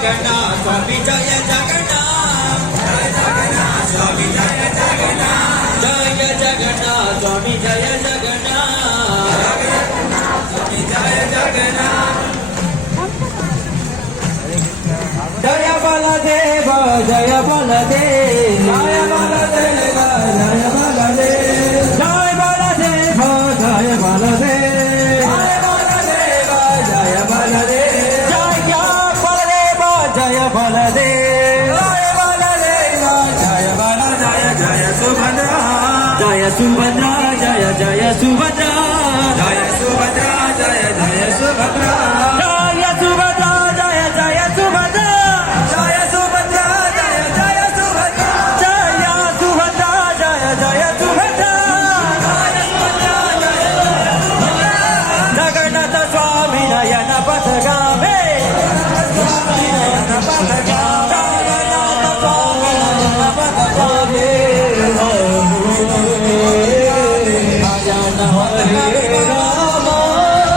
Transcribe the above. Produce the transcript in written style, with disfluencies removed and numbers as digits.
Jagannath स्वामी जय Jagannath जय Jagannath स्वामी जय Jagannath जय Jagannath स्वामी जय Jagannath स्वामी जय Jagannath जय Baldev जय Baldev जय Baldev जय Baldev जय Baldev जय Baldev जय Baldev जय Baldev जय Baldev जय Baldev जय Baldev जय Subhadra जय जय Subhadra